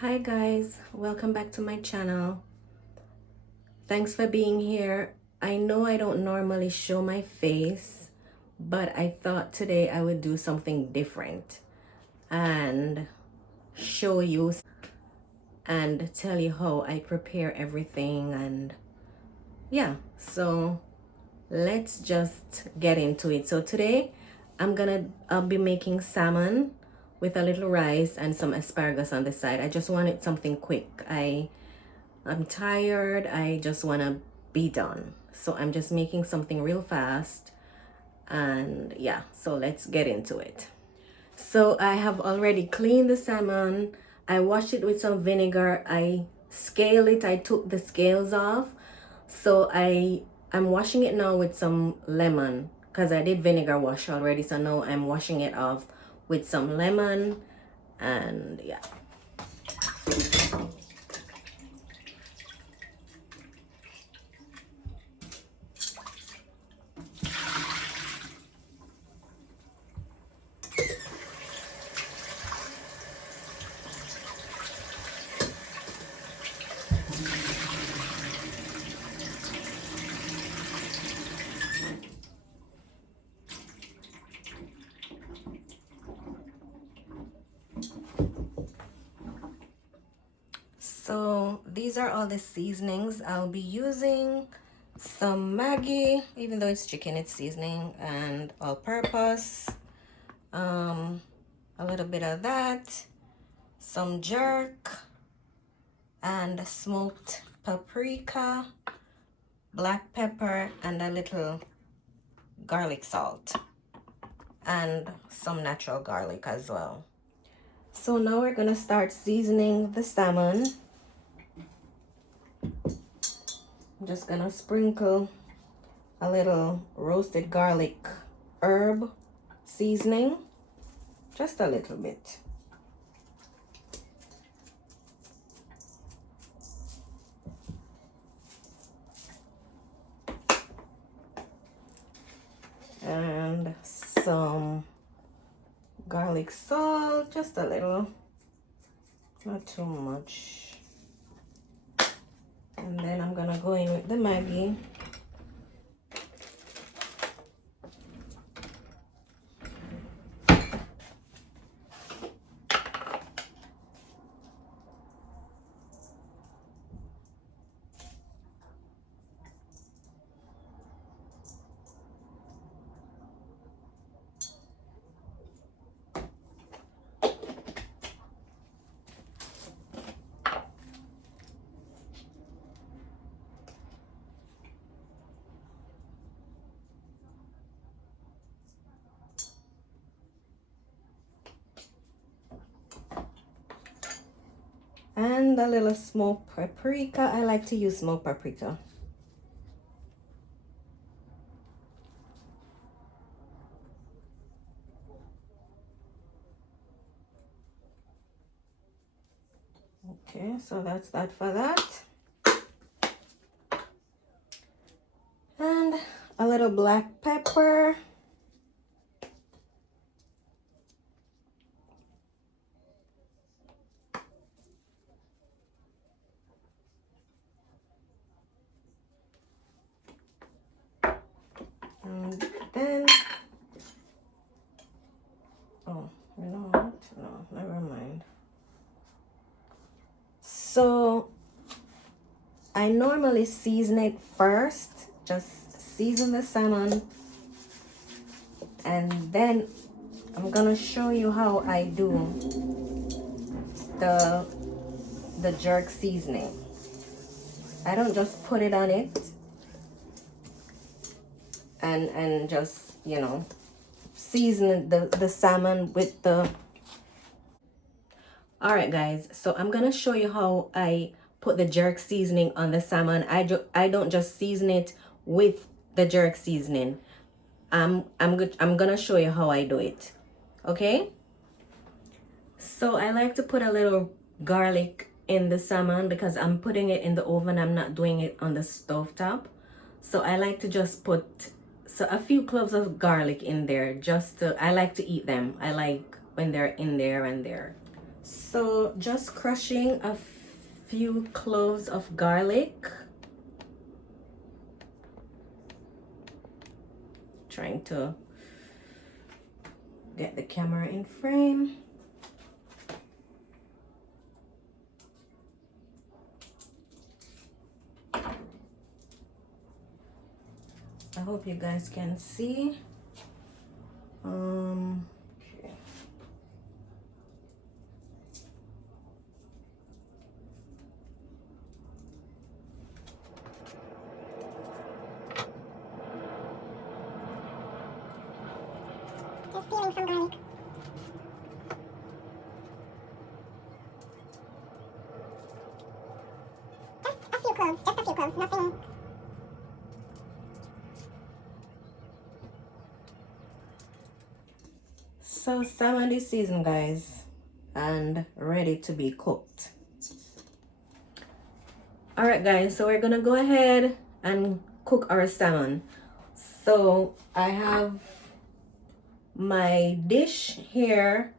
Hi guys, welcome back to my channel. Thanks for being here. I know I don't normally show my face, but I thought today I would do something different and show you and tell you how I prepare everything. And yeah, so let's just get into it. So today I'll be making salmon with a little rice and some asparagus on the side. I just wanted something quick. I'm tired. I just want to be done. So I'm just making something real fast. And yeah, so let's get into it. So I have already cleaned the salmon. I washed it with some vinegar. I scaled it. I took the scales off. So I'm washing it now with some lemon because I did vinegar wash already. So now I'm washing it off with some lemon and yeah. So these are all the seasonings I'll be using. Some Maggi, even though it's chicken, it's seasoning, and all-purpose. A little bit of that, some jerk, and smoked paprika, black pepper, and a little garlic salt, and some natural garlic as well. So now we're gonna start seasoning the salmon. I'm just gonna sprinkle a little roasted garlic herb seasoning, just a little bit. And some garlic salt, just a little, not too much. And then I'm gonna go in with the Maggi. And a little smoked paprika. I like to use smoked paprika. Okay, so that's that for that. And a little black pepper. And then, oh, you know what? No, never mind. So I normally season it first, just season the salmon, and then I'm gonna show you how I do the jerk seasoning. I don't just put it on it and just, you know, season the salmon with the. All right guys, so I'm gonna show you how I put the jerk seasoning on the salmon. I don't just season it with the jerk seasoning. I'm gonna show you how I do it. Okay, so I like to put a little garlic in the salmon because I'm putting it in the oven. I'm not doing it on the stove top. So I like to just put a few cloves of garlic in there. I like to eat them. I like when they're in there and they're So just crushing a few cloves of garlic. Trying to get the camera in frame. I hope you guys can see. Okay. Just peeling some garlic. Just a few cloves, nothing. So salmon is seasoned, guys, and ready to be cooked. All right, guys, so we're gonna go ahead and cook our salmon. So I have my dish here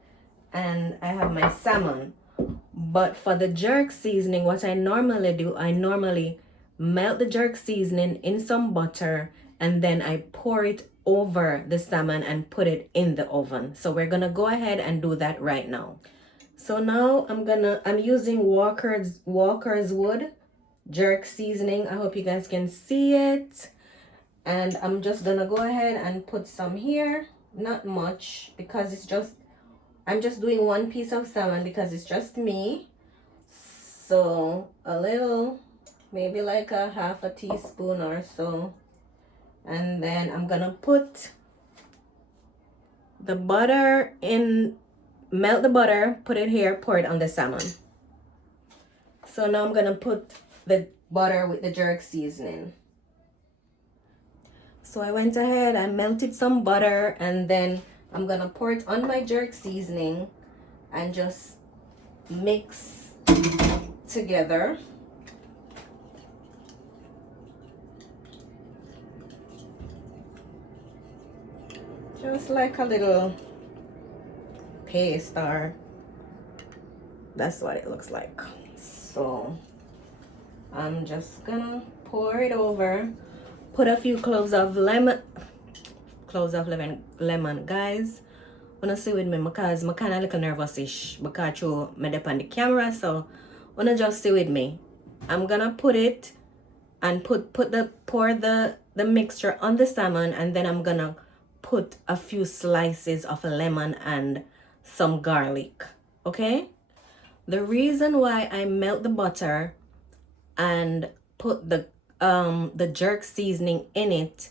and I have my salmon. But for the jerk seasoning, what I normally do, I normally melt the jerk seasoning in some butter and then I pour it over the salmon and put it in the oven. So we're gonna go ahead and do that right now. So now I'm using Walker's Wood jerk seasoning. I hope you guys can see it. And I'm just gonna go ahead and put some here, not much, because I'm just doing one piece of salmon because it's just me. So a little, maybe like a half a teaspoon or so. And then I'm gonna put the butter in, melt the butter, put it here, pour it on the salmon. So now I'm gonna put the butter with the jerk seasoning. So I went ahead and melted some butter and then I'm gonna pour it on my jerk seasoning and just mix together. Just like a little paste, or that's what it looks like. So I'm just gonna pour it over, put a few cloves of lemon, guys. Wanna see with me because I'm kind of little nervous-ish because I'm up on the camera, so wanna just see with me. I'm gonna put it and pour the mixture on the salmon, and then I'm gonna put a few slices of lemon and some garlic. Okay? The reason why I melt the butter and put the jerk seasoning in it,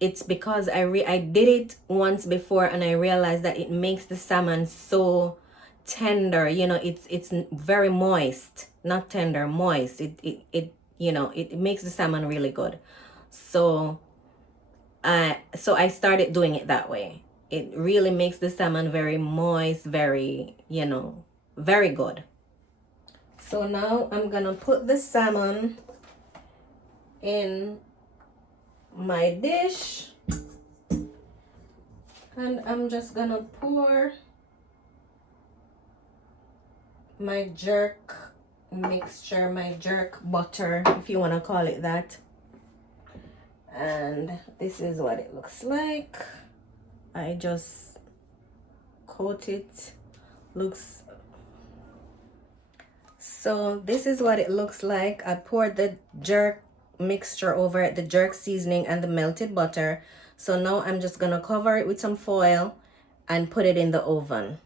it's because I did it once before and I realized that it makes the salmon so tender. You know, it's very moist, not tender, moist. It makes the salmon really good. So I started doing it that way. It really makes the salmon very moist, very, very good. So now I'm gonna put the salmon in my dish and I'm just gonna pour my jerk mixture, my jerk butter, if you want to call it that. And this is what it looks like. I just coat it. So this is what it looks like. I poured the jerk mixture over it, the jerk seasoning and the melted butter. So now I'm just gonna cover it with some foil and put it in the oven.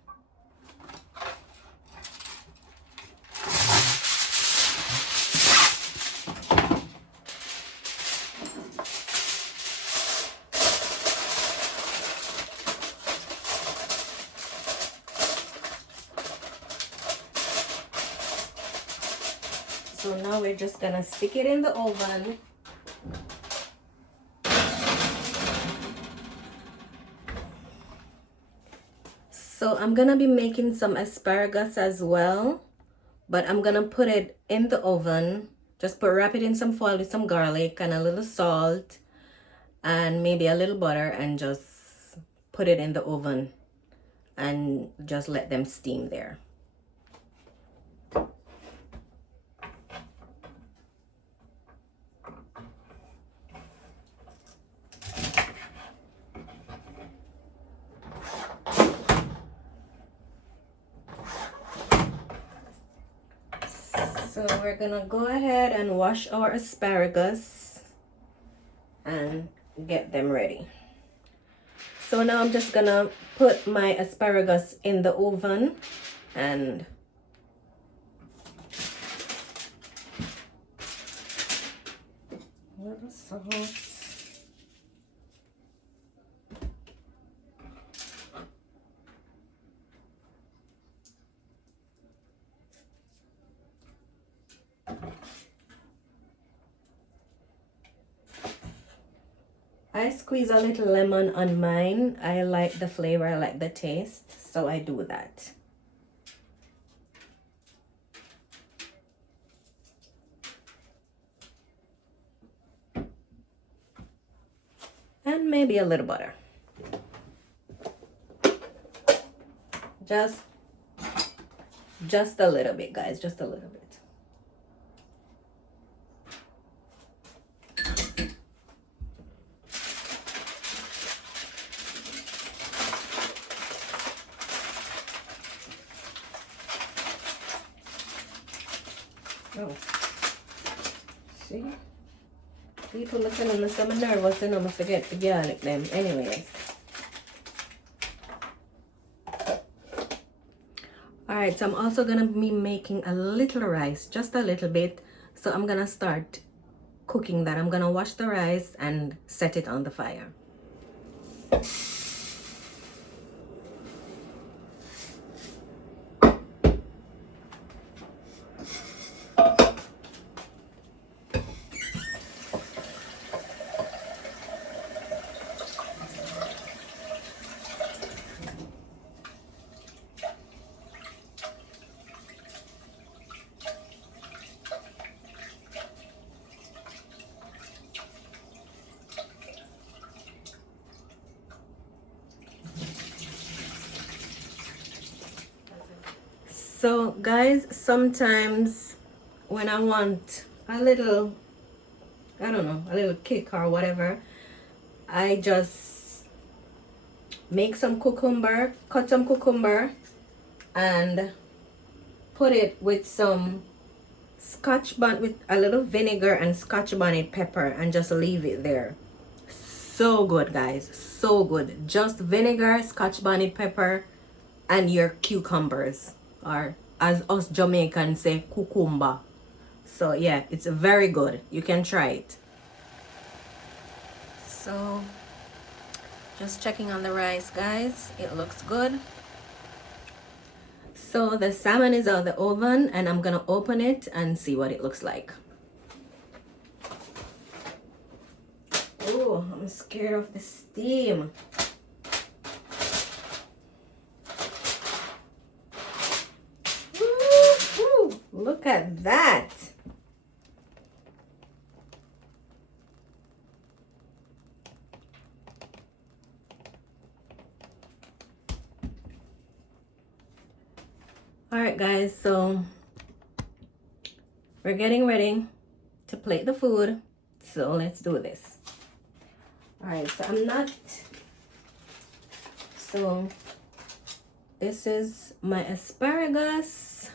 So now we're just gonna stick it in the oven. So I'm gonna be making some asparagus as well, but I'm gonna put it in the oven. Just wrap it in some foil with some garlic and a little salt and maybe a little butter, and just put it in the oven and just let them steam there. So we're gonna go ahead and wash our asparagus and get them ready. So now I'm just gonna put my asparagus in the oven and a little salt. I squeeze a little lemon on mine. I like the flavor, I like the taste, so I do that. And maybe a little butter. Just a little bit, guys, just a little bit. Oh, see? People looking on the summer nervous, and I'm forget to garlic them. Anyways. Alright, so I'm also gonna be making a little rice, just a little bit. So I'm gonna start cooking that. I'm gonna wash the rice and set it on the fire. So guys, sometimes when I want a little, I don't know, a little kick or whatever, I just make some cucumber, cut some cucumber and put it with some scotch bonnet, with a little vinegar and scotch bonnet pepper, and just leave it there. So good, guys, so good. Just vinegar, scotch bonnet pepper, and your cucumbers, or as us Jamaicans say, cucumber. So yeah, it's very good. You can try it. So just checking on the rice, guys. It looks good. So the salmon is out of the oven, and I'm gonna open it and see what it looks like. Oh, I'm scared of the steam. Woo-hoo! Look at that. All right, guys, so we're getting ready to plate the food. So let's do this. All right, so this is my asparagus.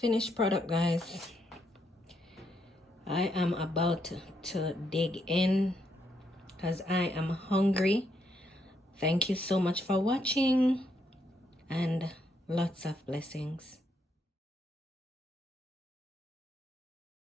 Finished product, guys. I am about to dig in because I am hungry. Thank you so much for watching, and lots of blessings.